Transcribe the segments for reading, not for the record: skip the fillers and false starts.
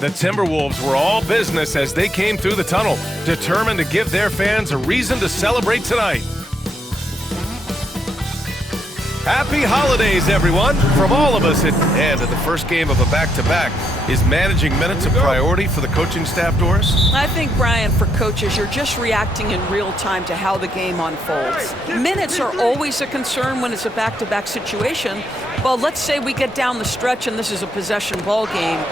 The Timberwolves were all business as they came through the tunnel, determined to give their fans a reason to celebrate tonight. Happy holidays, everyone, from all of us. And the first game of a back-to-back. Is managing minutes a priority for the coaching staff, Doris? I think, Brian, for coaches, you're just reacting in real time to how the game unfolds. Minutes are always a concern when it's a back-to-back situation. Well, let's say we get down the stretch and this is a possession ball game.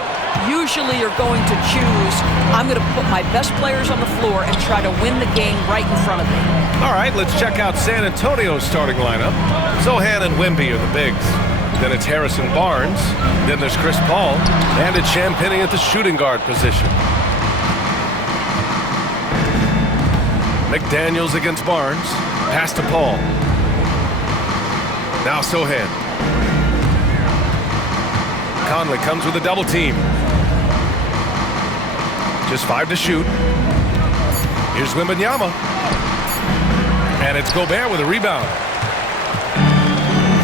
Usually you're going to choose, I'm going to put my best players on the floor and try to win the game right in front of me. All right, let's check out San Antonio's starting lineup. Zohan and Wemby are the bigs. Then it's Harrison Barnes. Then there's Chris Paul. And it's Champagnie at the shooting guard position. McDaniels against Barnes. Pass to Paul. Now Zohan. Conley comes with a double team. Just 5 to shoot. Here's Wembanyama. And it's Gobert with a rebound.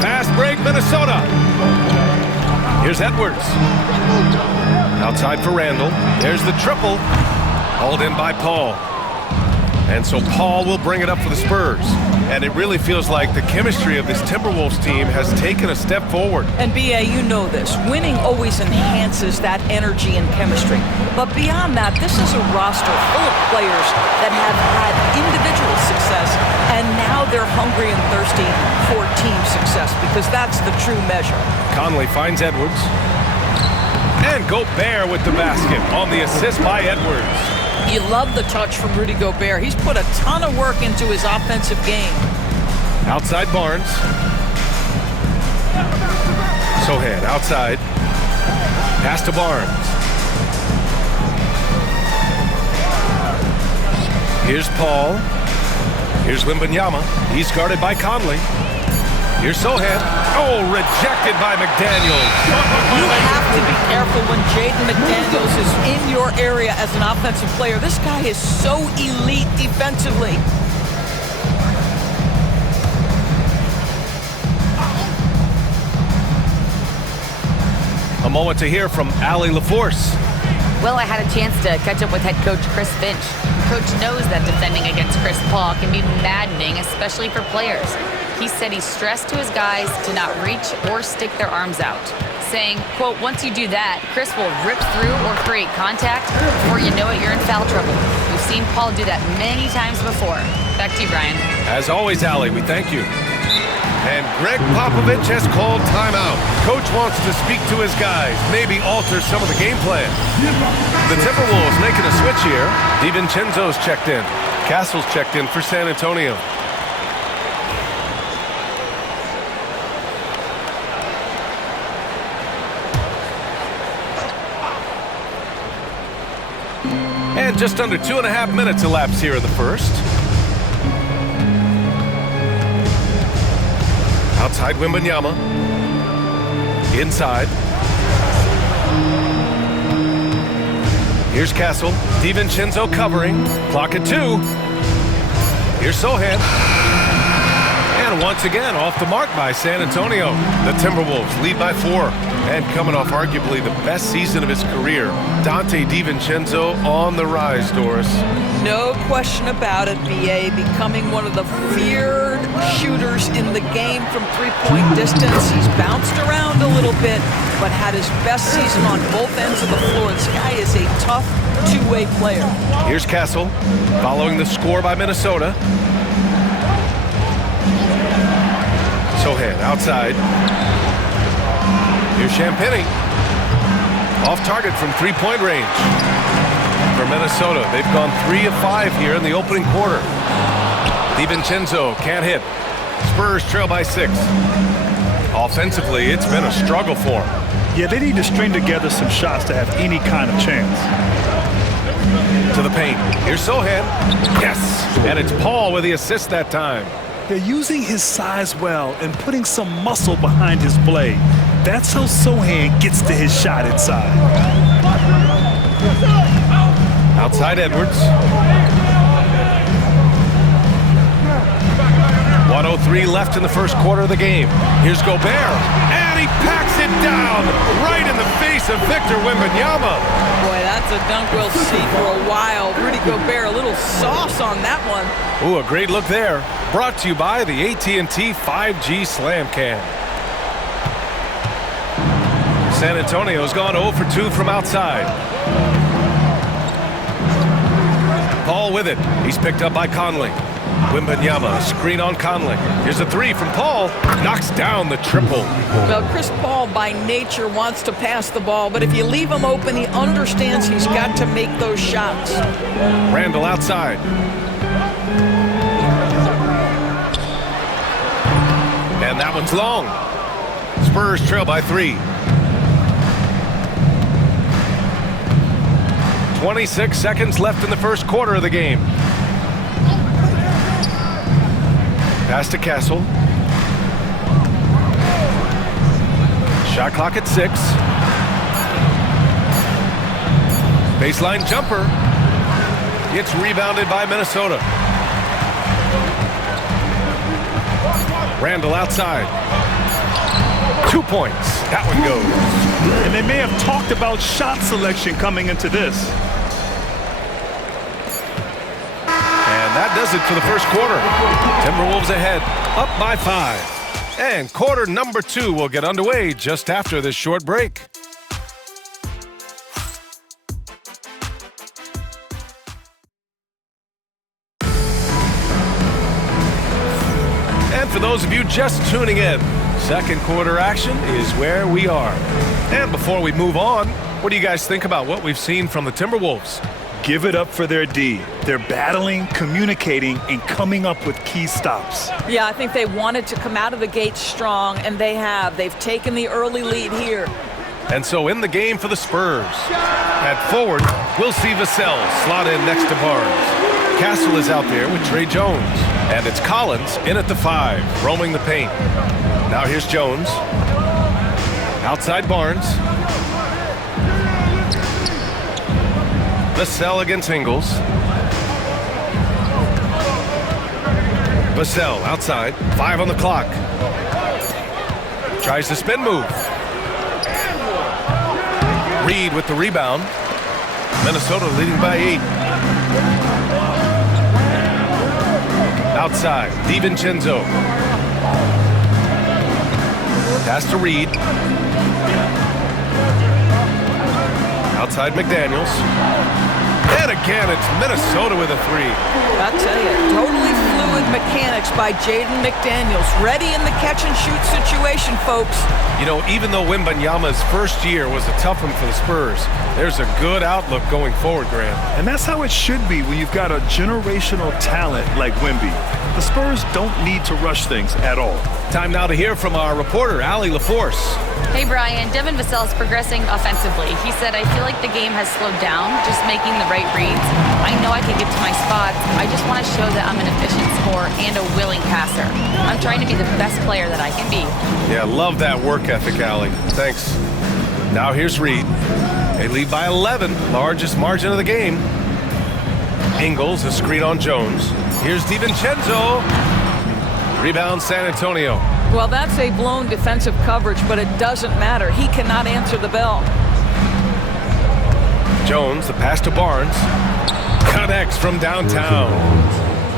Fast break, Minnesota. Here's Edwards. Outside for Randall. There's the triple. Hauled in by Paul. And so Paul will bring it up for the Spurs. And it really feels like the chemistry of this Timberwolves team has taken a step forward. And B.A., you know this. Winning always enhances that energy and chemistry. But beyond that, this is a roster full of players that have had individual success, and now they're hungry and thirsty for team success, because that's the true measure. Conley finds Edwards. And Gobert with the basket on the assist by Edwards. You love the touch from Rudy Gobert. He's put a ton of work into his offensive game. Outside Barnes. Zohan outside. Pass to Barnes. Here's Paul. Here's Wembanyama. He's guarded by Conley. Here's Zohan. Oh, rejected by McDaniels. You have to be careful when Jaden McDaniels is in your area as an offensive player. This guy is so elite defensively. A moment to hear from Allie LaForce. Well, I had a chance to catch up with head coach Chris Finch. Coach knows that defending against Chris Paul can be maddening, especially for players. He said he stressed to his guys to not reach or stick their arms out, saying, quote, once you do that, Chris will rip through or create contact. Before you know it, you're in foul trouble. We've seen Paul do that many times before. Back to you, Brian. As always, Allie, we thank you. And Greg Popovich has called timeout. Coach wants to speak to his guys, maybe alter some of the game plan. The Timberwolves making a switch here. DiVincenzo's checked in. Castle's checked in for San Antonio. And just under 2.5 minutes elapsed here in the first. Outside Wembanyama. Inside. Here's Castle. DiVincenzo covering. Clock at 2. Here's Zohan. And once again, off the mark by San Antonio. The Timberwolves lead by 4. And coming off arguably the best season of his career, Donte DiVincenzo on the rise, Doris. No question about it, B.A. Becoming one of the feared shooters in the game from three-point distance. He's bounced around a little bit, but had his best season on both ends of the floor. This guy is a tough two-way player. Here's Castle, following the score by Minnesota. Zohan outside. Here's Champagnie. Off target from three-point range. For Minnesota, they've gone 3 of 5 here in the opening quarter. DiVincenzo can't hit. Spurs trail by 6. Offensively, it's been a struggle for them. Yeah, they need to string together some shots to have any kind of chance. To the paint. Here's Zohan. Yes! And it's Paul with the assist that time. They're using his size well and putting some muscle behind his blade. That's how Zohan gets to his shot inside. Outside Edwards. 1:03 left in the first quarter of the game. Here's Gobert. And he packs it down right in the face of Victor Wembanyama. Boy, that's a dunk we'll see for a while. Rudy Gobert, a little sauce on that one. Ooh, a great look there. Brought to you by the AT&T 5G Slam Cam. San Antonio's gone 0 for 2 from outside. Paul with it. He's picked up by Conley. Wembanyama, screen on Conley. Here's a three from Paul. Knocks down the triple. Well, Chris Paul by nature wants to pass the ball, but if you leave him open, he understands he's got to make those shots. Randall outside. And that one's long. Spurs trail by 3. 26 seconds left in the first quarter of the game. Pass to Castle. Shot clock at 6. Baseline jumper. Gets rebounded by Minnesota. Randall outside. 2 points. That one goes. And they may have talked about shot selection coming into this. And that does it for the first quarter. Timberwolves ahead, up by 5. And quarter number 2 will get underway just after this short break. And for those of you just tuning in, second quarter action is where we are. And before we move on, what do you guys think about what we've seen from the Timberwolves? Give it up for their D. They're battling, communicating, and coming up with key stops. Yeah, I think they wanted to come out of the gate strong, and they have. They've taken the early lead here. And so in the game for the Spurs. At forward, we'll see Vassell slot in next to Barnes. Castle is out there with Trey Jones. And it's Collins in at the 5, roaming the paint. Now here's Jones. Outside Barnes. Vassell against Ingles. Vassell outside. 5 on the clock. Tries the spin move. Reed with the rebound. Minnesota leading by 8. Outside, DiVincenzo. Pass to Reed. Outside McDaniels. And again, it's Minnesota with a 3. I tell you, totally fluid mechanics by Jaden McDaniels. Ready in the catch-and-shoot situation, folks. You know, even though Wembanyama's first year was a tough one for the Spurs, there's a good outlook going forward, Grant. And that's how it should be when you've got a generational talent like Wemby. The Spurs don't need to rush things at all. Time now to hear from our reporter, Allie LaForce. Hey, Brian. Devin Vassell is progressing offensively. He said, I feel like the game has slowed down, just making the right reads. I know I can get to my spots. I just want to show that I'm an efficient scorer and a willing passer. I'm trying to be the best player that I can be. Yeah, love that work ethic, Allie. Thanks. Now here's Reed. They lead by 11, largest margin of the game. Ingles, a screen on Jones. Here's DiVincenzo. Rebound San Antonio. Well, that's a blown defensive coverage, but it doesn't matter. He cannot answer the bell. Jones, the pass to Barnes. Connects from downtown.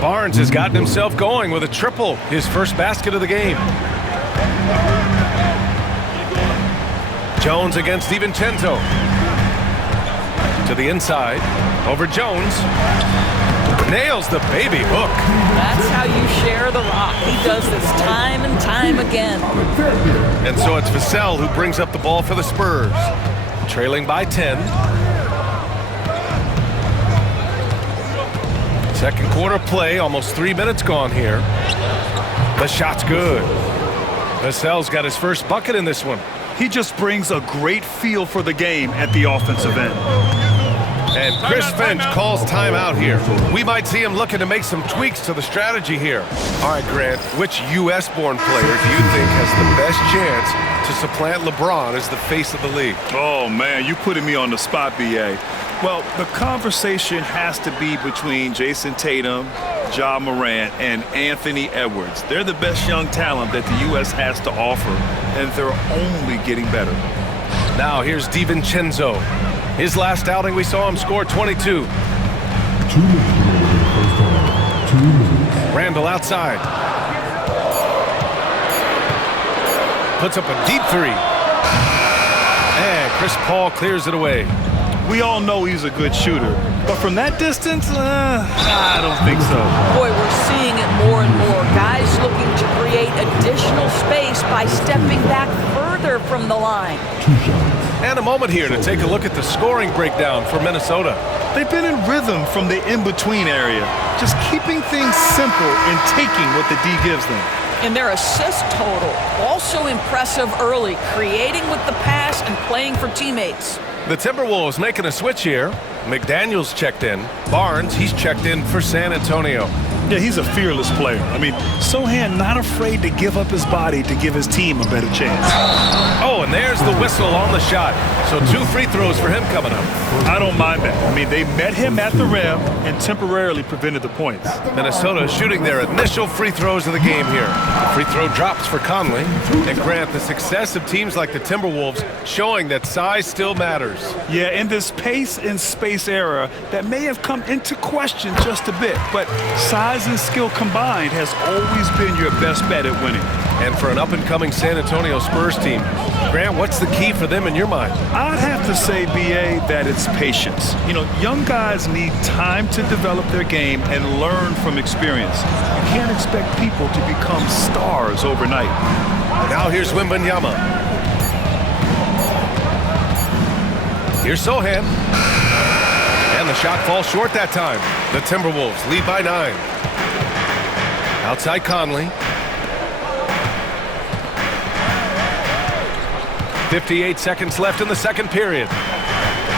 Barnes has gotten himself going with a triple, his first basket of the game. Jones against DiVincenzo. To the inside, over Jones. Nails the baby hook. That's how you share the rock. He does this time and time again. And so it's Vassell who brings up the ball for the Spurs. Trailing by 10. Second quarter play, almost 3 minutes gone here. The shot's good. Vassell's got his first bucket in this one. He just brings a great feel for the game at the offensive end. And Chris Finch calls timeout here. We might see him looking to make some tweaks to the strategy here. All right, Grant, which U.S.-born player do you think has the best chance to supplant LeBron as the face of the league? Oh, man, you putting me on the spot, B.A. Well, the conversation has to be between Jason Tatum, Ja Morant, and Anthony Edwards. They're the best young talent that the U.S. has to offer, and they're only getting better. Now here's DiVincenzo. His last outing, we saw him score 22. 2 minutes remaining in the first half. 2 minutes. Randall outside. Puts up a deep three. And Chris Paul clears it away. We all know he's a good shooter, but from that distance, I don't think so. Boy, we're seeing it more and more. Guys looking to create additional space by stepping back further from the line. 2 shots. And a moment here to take a look at the scoring breakdown for Minnesota. They've been in rhythm from the in-between area, just keeping things simple and taking what the D gives them. And their assist total, also impressive early, creating with the pass and playing for teammates. The Timberwolves making a switch here. McDaniels checked in. Barnes, he's checked in for San Antonio. Yeah, he's a fearless player. I mean, Sohan not afraid to give up his body to give his team a better chance. Oh, and there's the whistle on the shot. So 2 free throws for him coming up. I don't mind that. I mean, they met him at the rim and temporarily prevented the points. Minnesota shooting their initial free throws of the game here. Free throw drops for Conley. And Grant, the success of teams like the Timberwolves showing that size still matters. Yeah, in this pace and space era, that may have come into question just a bit, but size and skill combined has always been your best bet at winning. And for an up-and-coming San Antonio Spurs team, Grant, what's the key for them in your mind? I'd have to say, B.A., that it's patience. You know, young guys need time to develop their game and learn from experience. You can't expect people to become stars overnight. Now here's Wembanyama. Here's Sohan. And the shot falls short that time. The Timberwolves lead by 9. Outside Conley. 58 seconds left in the second period.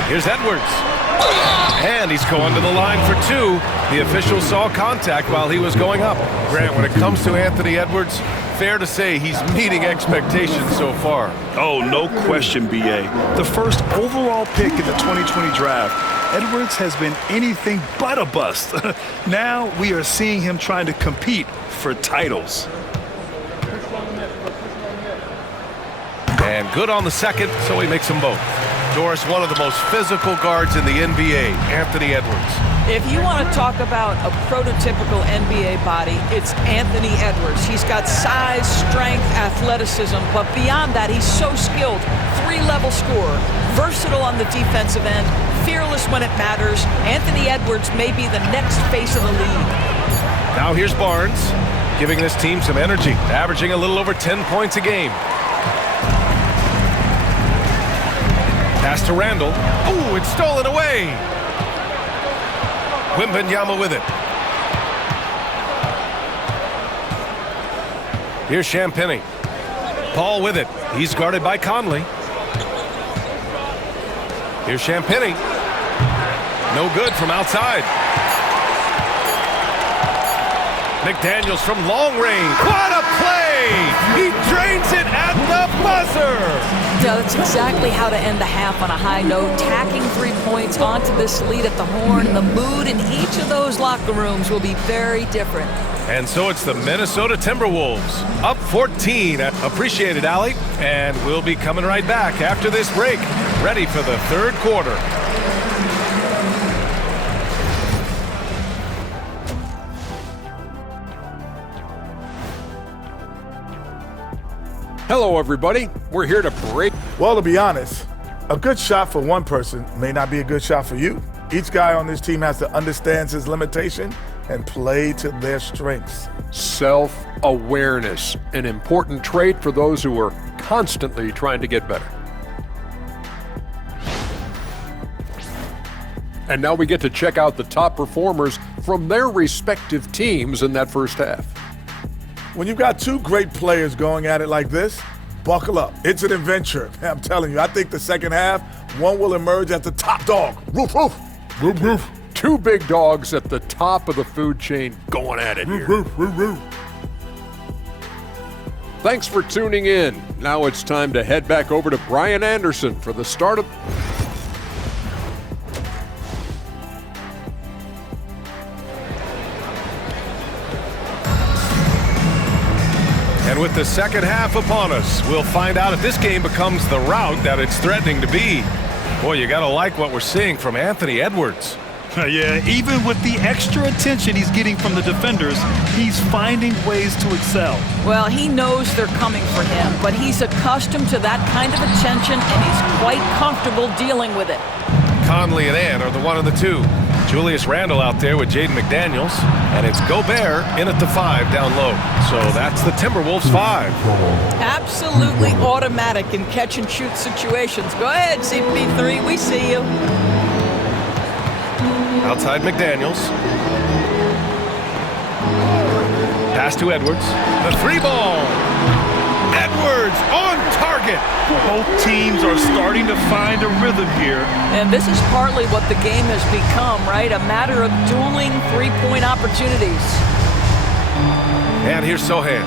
Here's Edwards. And he's going to the line for 2. The official saw contact while he was going up. Grant, when it comes to Anthony Edwards, fair to say he's meeting expectations so far. Oh, no question, B.A. The first overall pick in the 2020 draft, Edwards has been anything but a bust. Now we are seeing him trying to compete for titles. And good on the second, so he makes them both. Doris, one of the most physical guards in the NBA, Anthony Edwards. If you want to talk about a prototypical NBA body, it's Anthony Edwards. He's got size, strength, athleticism, but beyond that, he's so skilled. 3-level scorer, versatile on the defensive end, fearless when it matters. Anthony Edwards may be the next face of the league. Now here's Barnes, giving this team some energy, averaging a little over 10 points a game. Pass to Randall. Ooh, it's stolen away. Wembanyama with it. Here's Champagnie. Paul with it. He's guarded by Conley. Here's Champagnie. No good from outside. McDaniels from long range. What a play! He drains it at the buzzer! Yeah, that's exactly how to end the half on a high note, tacking 3 points onto this lead at the horn, and the mood in each of those locker rooms will be very different. And so it's the Minnesota Timberwolves, up 14. Appreciate it, Allie. And we'll be coming right back after this break, ready for the third quarter. Hello, everybody. We're here to break. Well, to be honest, a good shot for one person may not be a good shot for you. Each guy on this team has to understand his limitation and play to their strengths. Self-awareness, an important trait for those who are constantly trying to get better. And now we get to check out the top performers from their respective teams in that first half. When you've got 2 great players going at it like this, buckle up. It's an adventure. I'm telling you, I think the second half, one will emerge as the top dog. Roof, roof. Roof, roof. 2 big dogs at the top of the food chain going at it here. Roof, roof, roof. Thanks for tuning in. Now it's time to head back over to Brian Anderson for the start of... And with the second half upon us, we'll find out if this game becomes the rout that it's threatening to be. Boy, you gotta like what we're seeing from Anthony Edwards. Yeah, even with the extra attention he's getting from the defenders, he's finding ways to excel. Well, he knows they're coming for him, but he's accustomed to that kind of attention, and he's quite comfortable dealing with it. Conley and Ann are the 1 and the 2. Julius Randle out there with Jaden McDaniels, and it's Gobert in at the 5 down low. So that's the Timberwolves 5. Absolutely automatic in catch-and-shoot situations. Go ahead, CP3, we see you. Outside McDaniels. Pass to Edwards. The 3 ball. Edwards on target. Both teams are starting to find a rhythm here. And this is partly what the game has become, right? A matter of dueling three-point opportunities. And here's Sohan.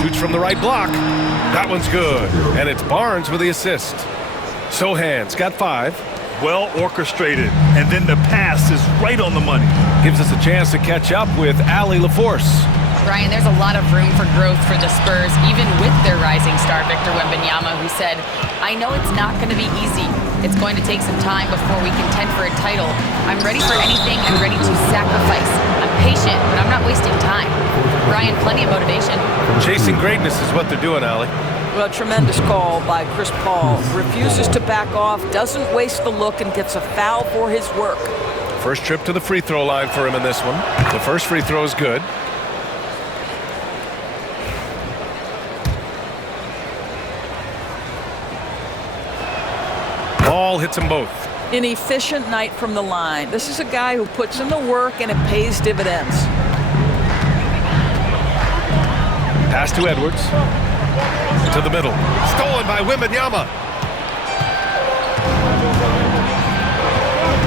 Shoots from the right block. That one's good. And it's Barnes with the assist. Sohan's got 5. Well orchestrated, and then the pass is right on the money. Gives us a chance to catch up with Allie LaForce. Brian, there's a lot of room for growth for the Spurs, even with their rising star Victor Wembanyama, who said, "I know it's not going to be easy. It's going to take some time before we contend for a title. I'm ready for anything and ready to sacrifice. I'm patient, but I'm not wasting time." Brian, plenty of motivation. Chasing greatness is what they're doing, Allie. Well, tremendous call by Chris Paul. Refuses to back off, doesn't waste the look, and gets a foul for his work. First trip to the free throw line for him in this one. The first free throw is good. Ball hits them both. An efficient night from the line. This is a guy who puts in the work, and it pays dividends. Pass to Edwards. To the middle. Stolen by Wembanyama.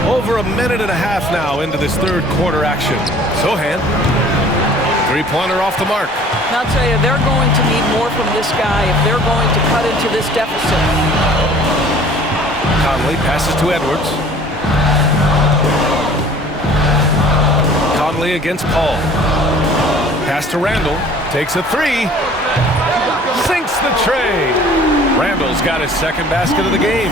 Over a minute and a half now into this third quarter action. Sohan. Three-pointer off the mark. And I'll tell you, they're going to need more from this guy if they're going to cut into this deficit. Conley passes to Edwards. Conley against Paul. Pass to Randle. Takes a 3. Sinks the tray. Randle's got his second basket of the game.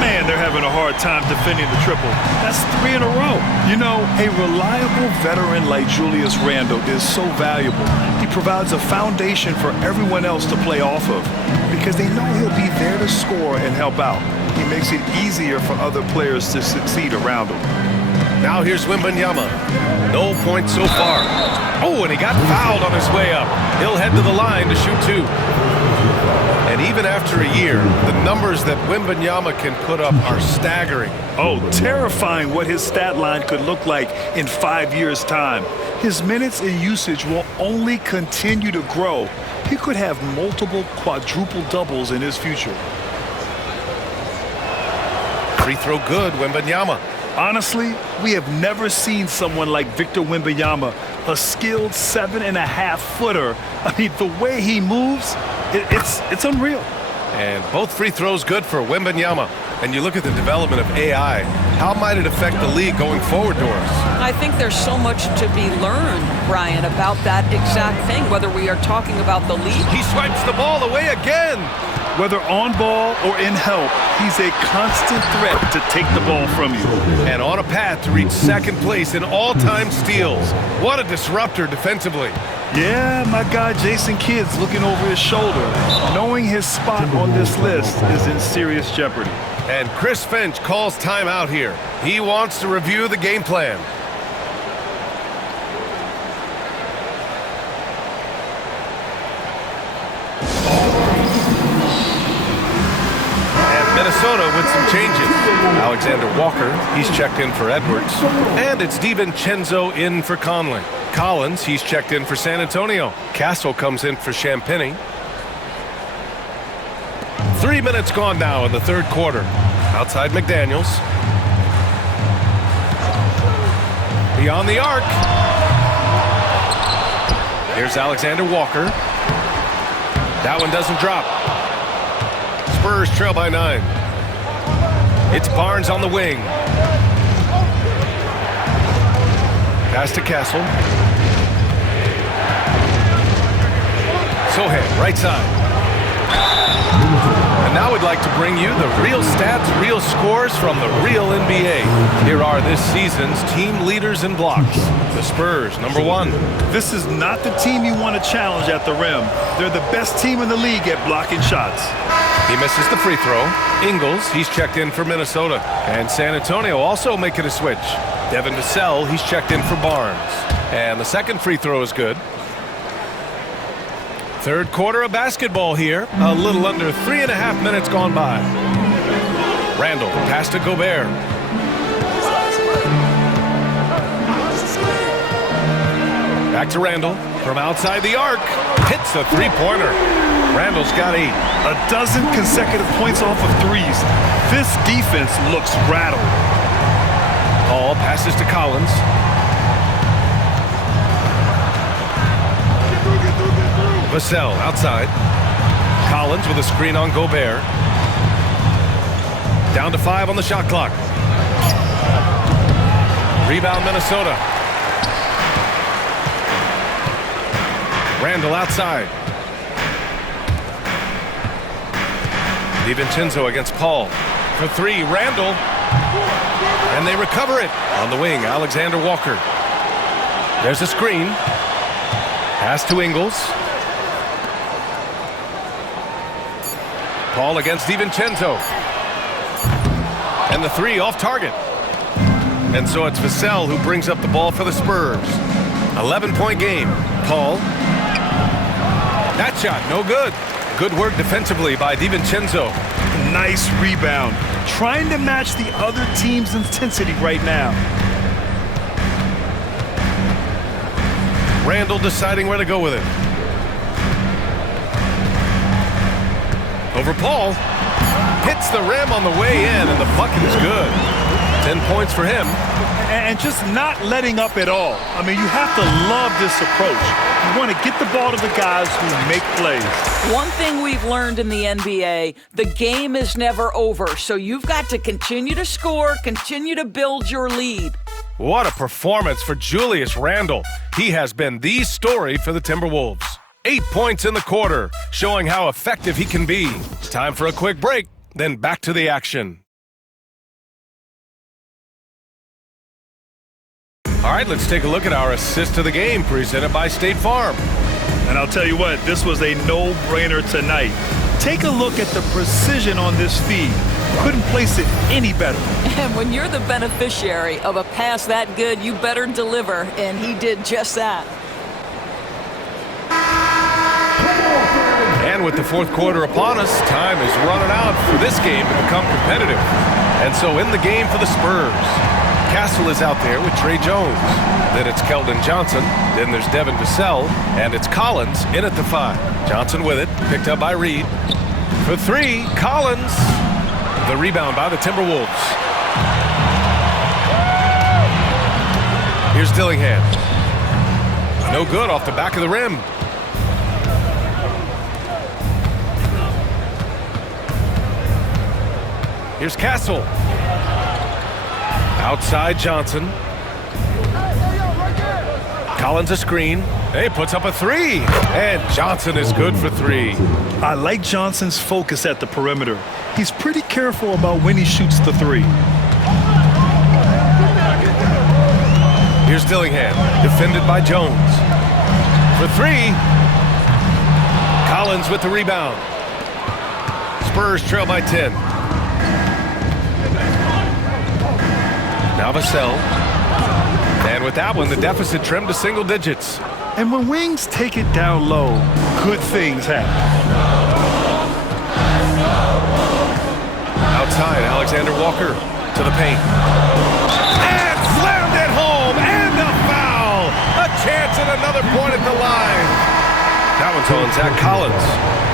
Man, they're having a hard time defending the triple. That's 3 in a row. You know, a reliable veteran like Julius Randle is so valuable. He provides a foundation for everyone else to play off of because they know he'll be there to score and help out. He makes it easier for other players to succeed around him. Now here's Wembanyama. No points so far. Oh, and he got fouled on his way up. He'll head to the line to shoot 2. And even after a year, the numbers that Wembanyama can put up are staggering. Oh, terrifying what his stat line could look like in 5 years' time. His minutes and usage will only continue to grow. He could have multiple quadruple doubles in his future. Free throw good, Wembanyama. Honestly, we have never seen someone like Victor Wembanyama, a skilled 7.5-footer. I mean, the way he moves, it's unreal. And both free throws good for Wembanyama. And you look at the development of AI. How might it affect the league going forward, Doris? I think there's so much to be learned, Brian, about that exact thing, whether we are talking about the league. He swipes the ball away again. Whether on ball or in help, he's a constant threat to take the ball from you. And on a path to reach second place in all-time steals. What a disruptor defensively. Yeah, my guy Jason Kidd's looking over his shoulder, knowing his spot on this list is in serious jeopardy. And Chris Finch calls timeout here. He wants to review the game plan. Minnesota with some changes. Alexander Walker, he's checked in for Edwards. And it's DiVincenzo in for Conley. Collins, he's checked in for San Antonio. Castle comes in for Champagny. 3 minutes gone now in the third quarter. Outside McDaniels. Beyond the arc. Here's Alexander Walker. That one doesn't drop. Spurs trail by 9. It's Barnes on the wing. Pass to Castle. Sohan, right side. And now we'd like to bring you the real stats, real scores from the real NBA. Here are this season's team leaders in blocks. The Spurs, number 1. This is not the team you want to challenge at the rim. They're the best team in the league at blocking shots. He misses the free throw. Ingles, he's checked in for Minnesota. And San Antonio also making a switch. Devin Vassell, he's checked in for Barnes. And the second free throw is good. Third quarter of basketball here. A little under 3.5 minutes gone by. Randall, pass to Gobert. Back to Randall from outside the arc. Hits the three-pointer. Randall's got 8. A dozen consecutive points off of threes. This defense looks rattled. Paul passes to Collins. Vassell outside. Collins with a screen on Gobert. Down to 5 on the shot clock. Rebound Minnesota. Randall outside. DiVincenzo against Paul. For 3, Randall. And they recover it. On the wing, Alexander Walker. There's a screen. Pass to Ingles. Paul against DiVincenzo. And the 3 off target. And so it's Vassell who brings up the ball for the Spurs. 11-point game. Paul. That shot, no good. Good work defensively by DiVincenzo. Nice rebound. Trying to match the other team's intensity right now. Randall deciding where to go with it. Over Paul. Hits the rim on the way in, and the bucket is good. 10 points for him. And just not letting up at all. I mean, you have to love this approach. You want to get the ball to the guys who make plays. One thing we've learned in the NBA, the game is never over. So you've got to continue to score, continue to build your lead. What a performance for Julius Randle. He has been the story for the Timberwolves. 8 points in the quarter, showing how effective he can be. Time for a quick break, then back to the action. All right, let's take a look at our assist of the game presented by State Farm. And I'll tell you what, this was a no-brainer tonight. Take a look at the precision on this feed. Couldn't place it any better. And when you're the beneficiary of a pass that good, you better deliver, and he did just that. And with the fourth quarter upon us, time is running out for this game to become competitive. And so in the game for the Spurs, Castle is out there with Trey Jones. Then it's Keldon Johnson. Then there's Devin Vassell. And it's Collins in at the 5. Johnson with it. Picked up by Reed. For 3, Collins. The rebound by the Timberwolves. Here's Dillingham. No good off the back of the rim. Here's Castle. Outside Johnson. Collins a screen. Hey, puts up a 3. And Johnson is good for 3. I like Johnson's focus at the perimeter. He's pretty careful about when he shoots the 3. Here's Dillingham, defended by Jones. For 3. Collins with the rebound. Spurs trail by 10. Now Vassell. And with that one, the deficit trimmed to single digits. And when wings take it down low, good things happen. Outside, Alexander Walker to the paint. And slammed it home, and a foul! A chance at another point at the line. That one's on Zach Collins.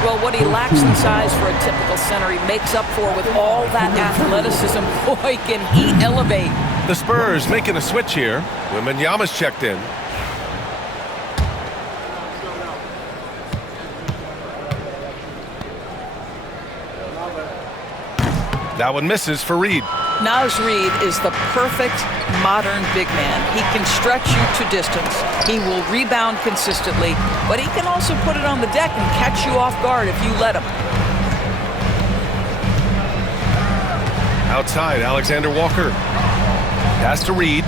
Well, what he lacks in size for a typical center, he makes up for with all that athleticism. Boy, can he elevate. The Spurs making a switch here. Wembanyama's checked in. That one misses for Reed. Naz Reid is the perfect modern big man. He can stretch you to distance. He will rebound consistently, but he can also put it on the deck and catch you off guard if you let him. Outside, Alexander Walker. Pass to Reid.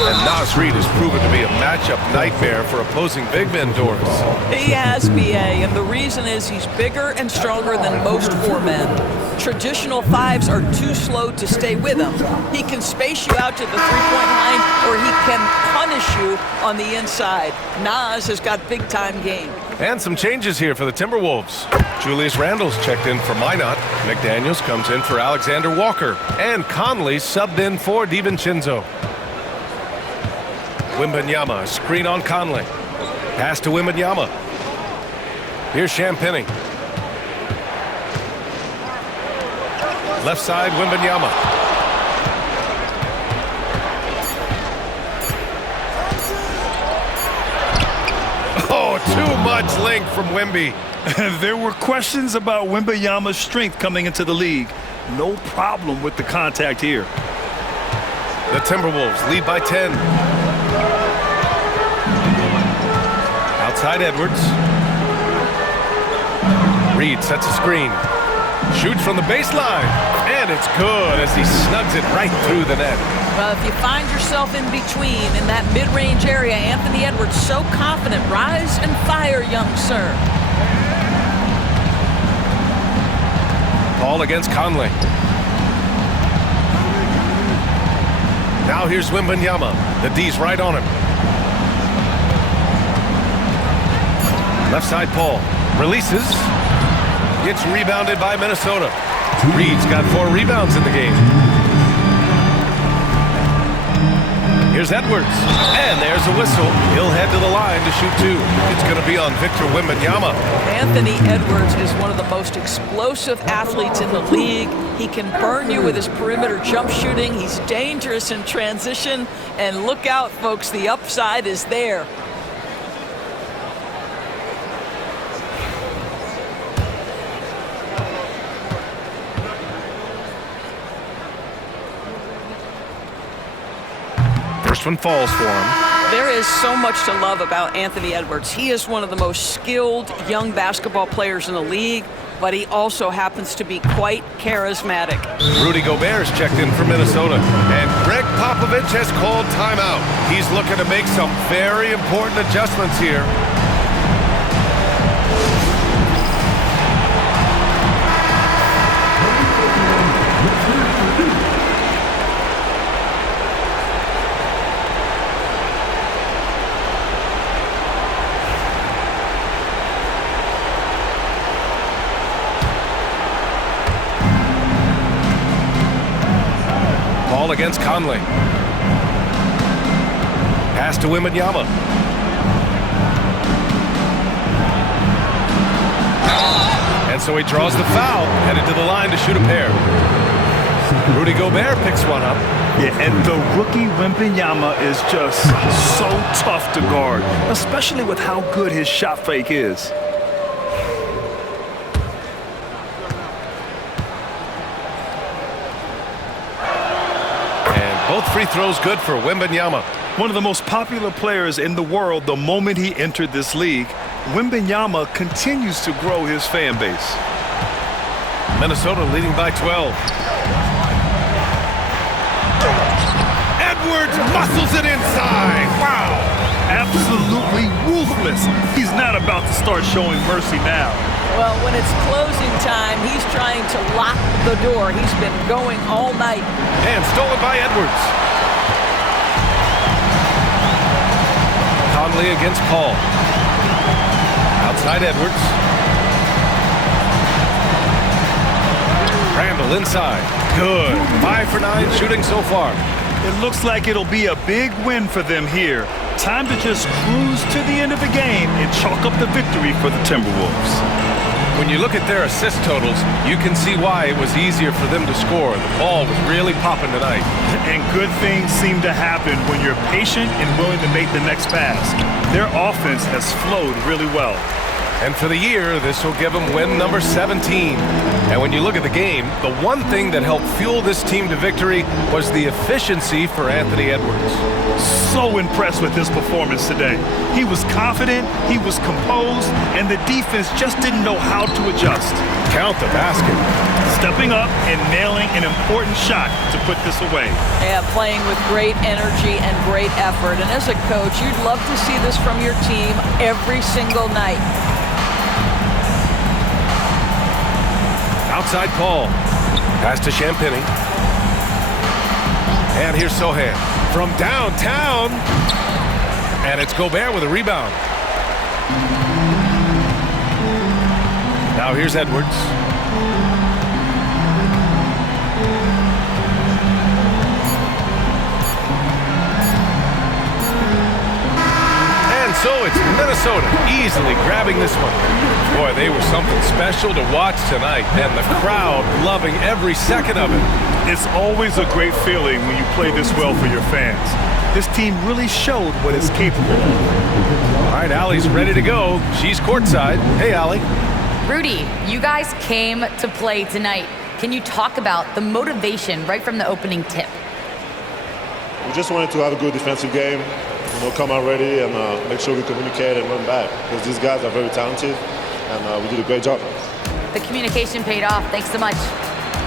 And Naz Reid has proven to be a matchup nightmare for opposing big men, Doris. He has, BA, and the reason is he's bigger and stronger than most 4 men. Traditional 5s are too slow to stay with him. He can space you out to the three-point line, or he can punish you on the inside. Naz has got big-time game. And some changes here for the Timberwolves. Julius Randle's checked in for Minot. McDaniels comes in for Alexander Walker. And Conley subbed in for DiVincenzo. Wembanyama, screen on Conley. Pass to Wembanyama. Here's Champagnie. Left side, Wembanyama. Oh, too much length from Wemby. There were questions about Wembanyama's strength coming into the league. No problem with the contact here. The Timberwolves lead by 10. Outside Edwards. Reid sets a screen. Shoots from the baseline. And it's good as he snugs it right through the net. Well, if you find yourself in between in that mid-range area, Anthony Edwards so confident. Rise and fire, young sir. Ball against Conley. Now here's Wembanyama. The D's right on him. Left side, Paul. Releases. Gets rebounded by Minnesota. Reid's got 4 rebounds in the game. Here's Edwards. And there's a whistle. He'll head to the line to shoot 2. It's going to be on Victor Wembanyama. Anthony Edwards is one of the most explosive athletes in the league. He can burn you with his perimeter jump shooting. He's dangerous in transition. And look out, folks. The upside is there. First one falls for him. There is so much to love about Anthony Edwards. He is one of the most skilled young basketball players in the league, but he also happens to be quite charismatic. Rudy Gobert's checked in for Minnesota. And Greg Popovich has called timeout. He's looking to make some very important adjustments here. Against Conley. Pass to Wembanyama. And so he draws the foul, headed to the line to shoot a pair. Rudy Gobert picks one up. Yeah, and the rookie Wembanyama is just so tough to guard, especially with how good his shot fake is. Both free throws good for Wembanyama. One of the most popular players in the world the moment he entered this league, Wembanyama continues to grow his fan base. Minnesota leading by 12. Edwards muscles it inside. Wow. Absolutely ruthless. He's not about to start showing mercy now. Well, when it's closing time, he's trying to lock the door. He's been going all night. And stolen by Edwards. Conley against Paul. Outside Edwards. Randle inside. Good. 5 for 9 shooting so far. It looks like it'll be a big win for them here. Time to just cruise to the end of the game and chalk up the victory for the Timberwolves. When you look at their assist totals, you can see why it was easier for them to score. The ball was really popping tonight. And good things seem to happen when you're patient and willing to make the next pass. Their offense has flowed really well. And for the year, this will give him win number 17. And when you look at the game, the one thing that helped fuel this team to victory was the efficiency for Anthony Edwards. So impressed with his performance today. He was confident, he was composed, and the defense just didn't know how to adjust. Count the basket. Stepping up and nailing an important shot to put this away. Yeah, playing with great energy and great effort. And as a coach, you'd love to see this from your team every single night. Outside Paul. Pass to Champagny. And here's Sohan from downtown. And it's Gobert with a rebound. Now here's Edwards. And so it's Minnesota easily grabbing this one. Boy, they were something special to watch tonight, and the crowd loving every second of it. It's always a great feeling when you play this well for your fans. This team really showed what it's capable of. All right, Allie's ready to go. She's courtside. Hey, Allie. Rudy, you guys came to play tonight. Can you talk about the motivation right from the opening tip? We just wanted to have a good defensive game, come out ready and make sure we communicate and run back, because these guys are very talented, and we did a great job. The communication paid off. Thanks so much.